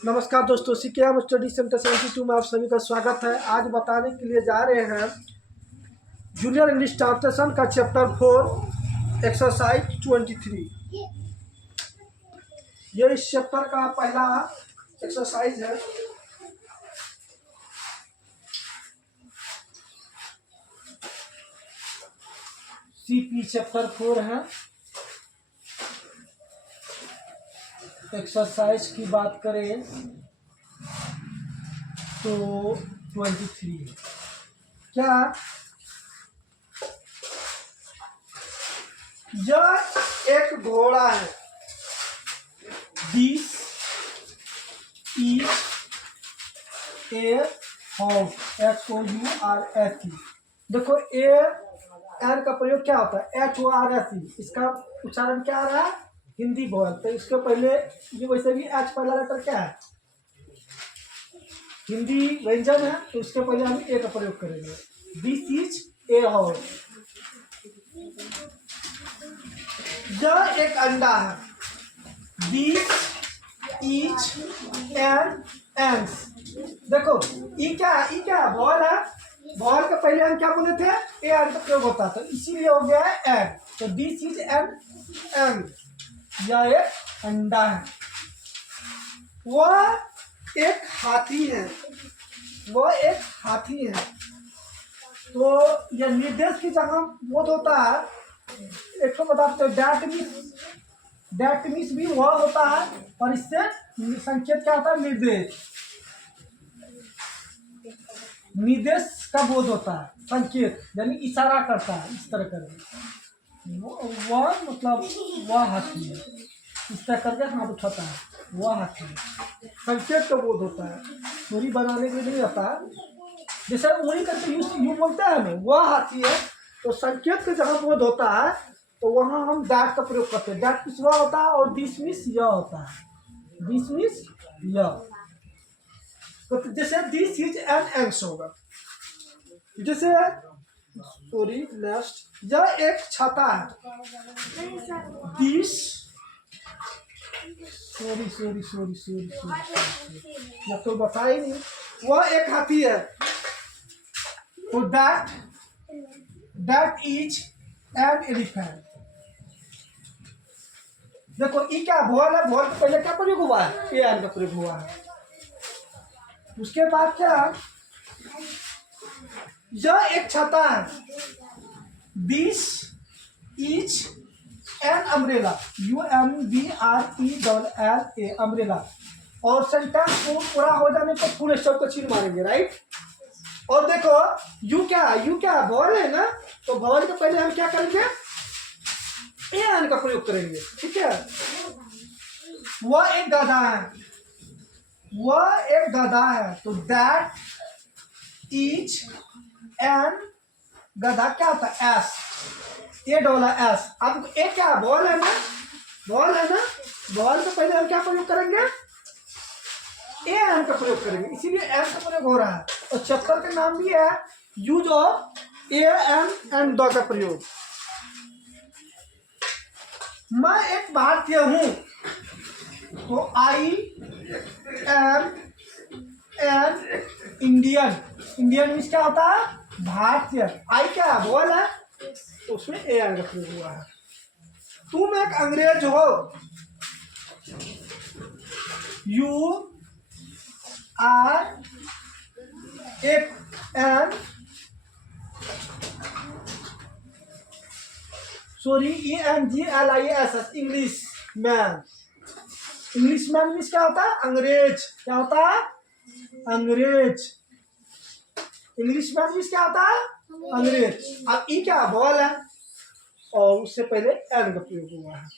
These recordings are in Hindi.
नमस्कार दोस्तों, सीकेएम स्टडी सेंटर 72 में आप सभी का स्वागत है। आज बताने के लिए जा रहे हैं जूनियर इंग्लिश ट्रांसलेशन का चैप्टर 4 एक्सरसाइज 23। ये इस चैप्टर का पहला एक्सरसाइज है। सीपी चैप्टर 4 है। एक्सरसाइज की बात करें तो 23 है। क्या यह एक घोड़ा है। This is a horse. HOURSE। देखो ए एन का प्रयोग क्या होता है, HORSE। इसका उच्चारण क्या आ रहा है, हिंदी बोल। तो इसके पहले ये वैसे भी एच पहला लेटर क्या है, हिंदी व्यंजन है, तो इसके पहले हम ए का प्रयोग करेंगे। This is a horse. यह एक अंडा है। This is an ends. देखो ई क्या है, ई क्या है, बॉल है। बॉल के पहले हम क्या बोले थे, ए एन का प्रयोग होता था, इसीलिए हो गया है एन। तो दिस इज एन एंड। यह एक अंडा है। वह एक हाथी है। वह एक हाथी है। तो यह निर्देश की जगह बोध होता है। एक तो बताते हैं डैट मीन्स भी वह होता है, और इससे संकेत क्या होता है, निर्देश। निर्देश का बोध होता है, संकेत यानी इशारा करता है, इस तरह कर वह मतलब वह हाथी है, इस तरह करके हाथ उठाता है, वह हाथी है। संकेत का बोध होता है, दूरी बनाने के लिए नहीं आता है। जैसे उंगली करके यू बोलते हैं ना, वह हाथी है। तो संकेत का जहाँ बोध होता है तो वहाँ हम दैट का प्रयोग करते हैं। दैट किस वह होता है, और दिस मीन्स यह होता है। दिस मीन्स यह। तो जैसे दिस इज एन एंड्स होगा। जैसे सॉरी नेक्स्ट, यह एक छाता है। दिस सॉरी मैं तो बता ही नहीं। वह एक हाथी है। तो दैट इज एन एलिफेंट। देखो ई क्या भोल है, भोल के पहले क्या प्रयोग हुआ है, ए एन का प्रयोग हुआ है। उसके बाद क्या, यह एक छाता है। This is an umbrella. UMBRELLA umbrella. और सेंटेंस को पूरा हो जाने पर पूरे शब्द को छीन मारेंगे, राइट। और देखो यू क्या बॉल है ना, तो बॉल के पहले हम क्या करेंगे, ए एन का प्रयोग करेंगे, ठीक है। वह एक गधा है। वह एक गधा है। तो दैट इज एन गधा क्या होता है, एस। ASS। अब ए क्या बॉल है ना, बॉल है ना, बॉल से पहले हम क्या प्रयोग करेंगे, ए एन का प्रयोग करेंगे, इसीलिए एन का प्रयोग हो रहा है। और चैप्टर का नाम भी है use of a an and the का प्रयोग। मैं एक भारतीय हूं। तो I am an Indian. Indian means क्या होता है, भारतीय। आई क्या बॉल है, तो उसमें ए एन का प्रयोग हुआ है। तुम एक अंग्रेज हो। यू आर एक an ENGLISS Englishman. Englishman means क्या होता है, अंग्रेज। क्या होता है, अंग्रेज। इंग्लिश मैन मीन्स क्या होता है, अंग्रेज। अब ई क्या बॉल है, और उससे पहले एन का प्रयोग हुआ है।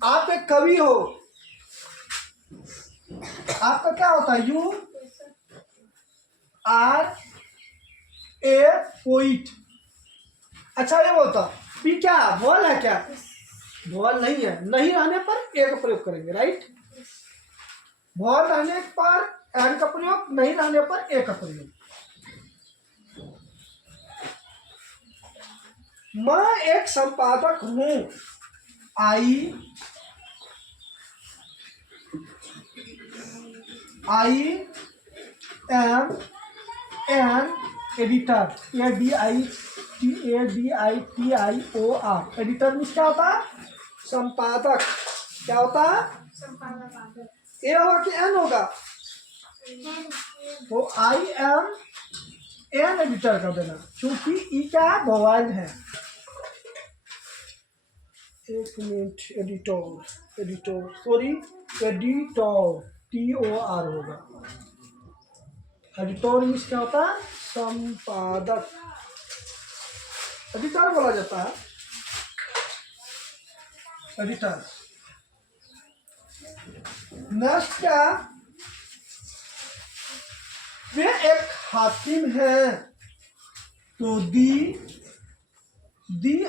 आप एक कवि हो। आपका क्या होता है, यू आर ए पोइट। अच्छा ये बोलता पी क्या बॉल है, क्या बॉल नहीं है। नहीं रहने पर ए का प्रयोग करेंगे, राइट। बॉल रहने पर एन का प्रयोग, नहीं रहने पर ए का प्रयोग। मैं एक संपादक हूं। आई ADITIOR, एडिटर मीन्स क्या होता है? संपादक। क्या होता है? ए होगा कि एन होगा? तो IM एन एडिटर कर देना, क्योंकि ई क्या है? वोवेल है। एक मिनट, एडिटर TOR होगा। एडिटर मीन्स क्या होता है? संपादक। एडिटर बोला जाता है, एडिटर। नेक्स्ट क्या? वे एक हाकिम है, तो दी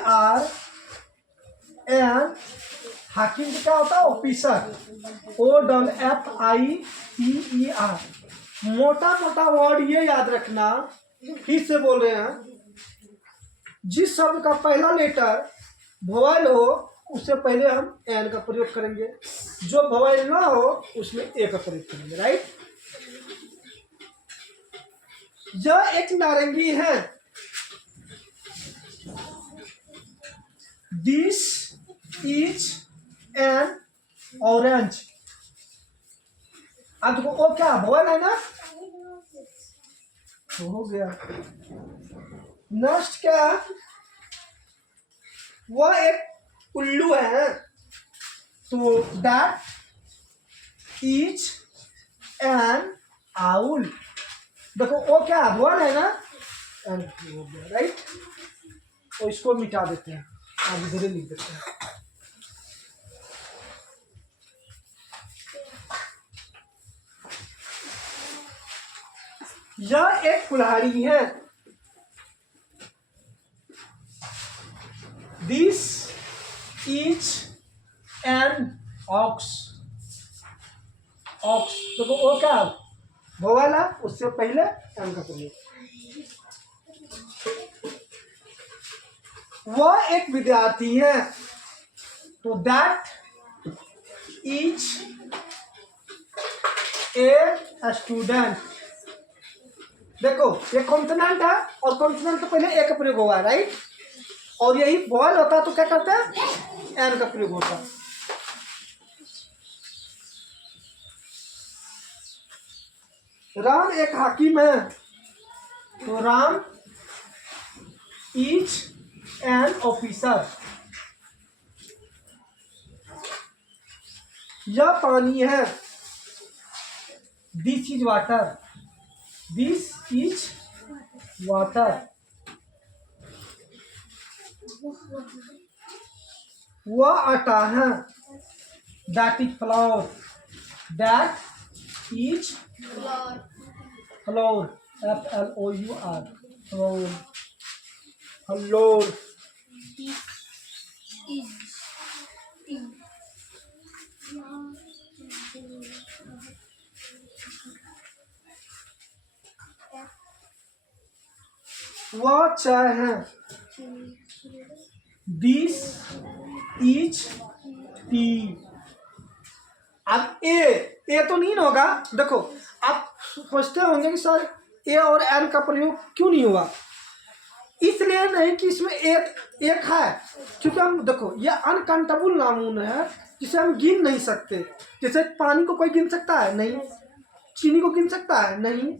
आर एन, हाकिम क्या होता है? ऑफिसर। OFFICER। मोटा मोटा वर्ड ये याद रखना, फिर से बोल रहे हैं, जिस शब्द का पहला लेटर वोवेल हो उससे पहले हम एन का प्रयोग करेंगे, जो वोवेल ना हो उसमें ए का प्रयोग करेंगे, राइट। यह एक नारंगी है, दिस इज एन ऑरेंज। अब देखो वो क्या वोवेल है ना, तो हो गया। नेक्स्ट क्या? वह एक उल्लू है, तो दैट इज एन आउल। देखो वो क्या वोवेल है ना, एन हो गया, राइट। तो इसको मिटा देते हैं, आगे धीरे लिख देते हैं। यह एक कुल्हाड़ी है, दिस इज एन ऑक्स। तो वो क्या वोवेल है, उससे पहले एन का प्रयोग। वह एक विद्यार्थी है, तो दैट इज ए स्टूडेंट। देखो ये कॉन्सोनेंट है, और कॉन्सोनेंट तो पहले ए का प्रयोग हुआ, राइट। और यही वोवेल होता है तो क्या करते हैं? एन का प्रयोग होता है। राम एक हाकिम है, तो राम इज एन ऑफिसर। यह पानी है, दिस इज वाटर। वह आटा है, that is flower. FLOUR, floor. वह चाय है, दिस इज टी। अब ए तो नहीं होगा। देखो आप सोचते होंगे कि सर ए और एन का प्रयोग क्यों नहीं हुआ? इसलिए नहीं कि इसमें एक है, क्योंकि हम देखो ये अनकाउंटेबल नाउन है जिसे हम गिन नहीं सकते। जैसे पानी को कोई गिन सकता है? नहीं। चीनी को गिन सकता है? नहीं।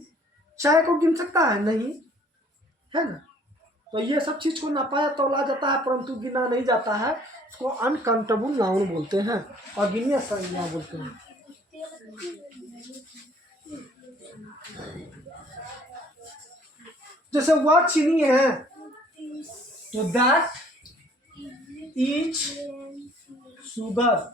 चाय को गिन सकता है? नहीं, है ना। तो ये सब चीज को नापाया तोला जाता है, परंतु गिना नहीं जाता है। इसको अनकाउंटेबल नाउन बोलते हैं, और गिनिया संज्ञा बोलते हैं। जैसे वह चीनी है, तो दैट इज शुगर।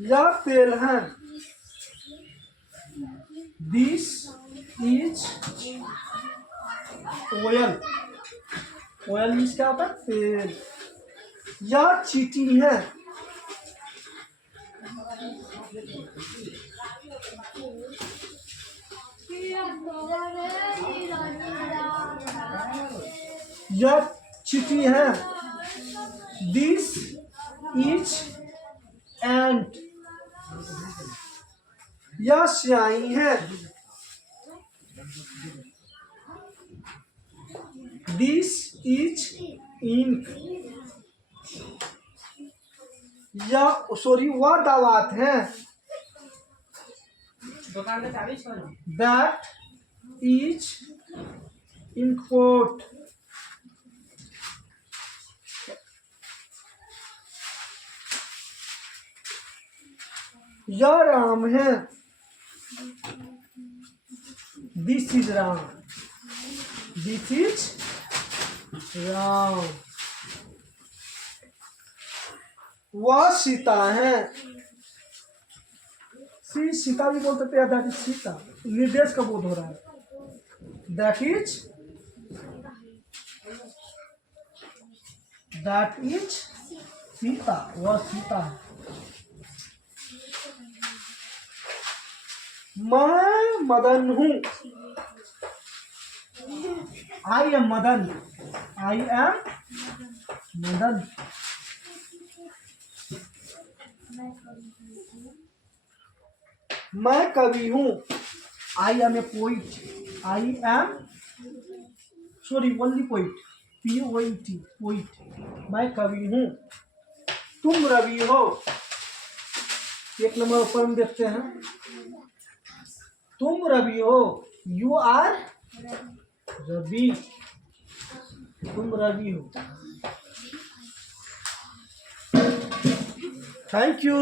यह तेल है, this is oil. Oil means क्या होता है? तेल। यह चीटी है, यह चींटी है। This is ant. यह स्याही है। This is ink. यह सॉरी वह दावत है। That is inkpot. यह राम है। This is Ram. This is Ram. वह सीता है। सीता भी बोल सकते हैं। That is Sita. निर्देश का बोध हो रहा है। That is Sita. वह सीता है। मैं मदन हूँ। I am Madan. I am Madan. मैं कवि हूँ। I am a poet. I am sorry only poet. POET poet. मैं कवि हूँ। तुम रवि हो। एक नंबर ऊपर हम देखते हैं। तुम रवि हो। You are Ravi. तुम रवि हो। Thank you.